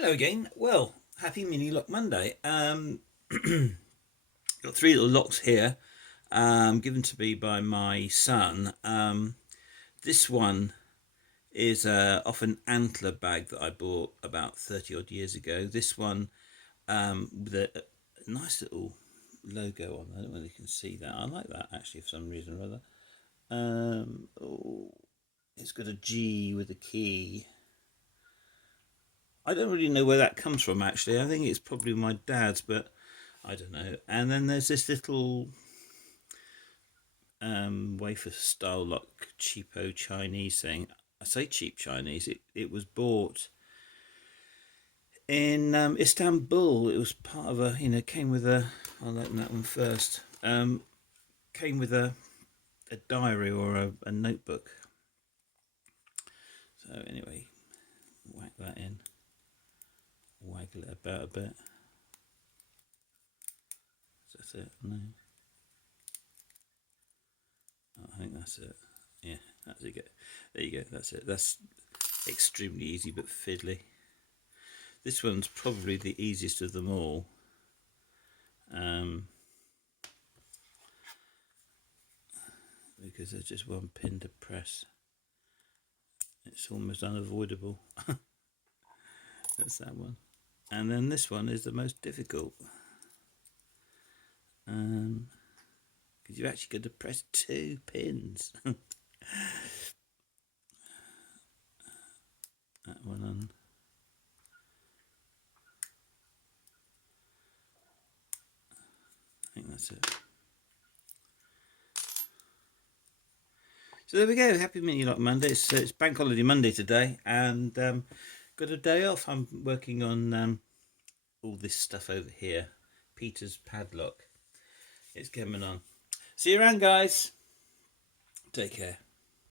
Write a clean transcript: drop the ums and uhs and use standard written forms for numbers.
Hello again. Well, happy Mini Lock Monday. Got three little locks here, given to me by my son. This one is off an antler bag that I bought about 30 odd years ago. This one with a nice little logo on. I don't know whether you can see that. I like that actually for some reason or other. It's got a G with a key. I don't really know where that comes from actually. I think it's probably my dad's, but I don't know. And then there's this little wafer style lock, cheapo Chinese thing. I say cheap Chinese. It was bought in Istanbul. It was part of a, came with a. I'll open that one first. Came with a diary or a notebook. So anyway, whack that in. Waggle it about a bit. Is that it? No. Oh, I think that's it. Yeah, that's it. There you go. That's it. That's extremely easy but fiddly. This one's probably the easiest of them all. Because there's just one pin to press. It's almost unavoidable. That's that one. And then this one is the most difficult. Because you've actually got to press two pins. That one on. I think that's it. So there we go. Happy Mini Lock Monday. It's Bank Holiday Monday today, and got a day off. I'm working on all this stuff over here. Peter's padlock. It's coming on. See you around, guys. Take care.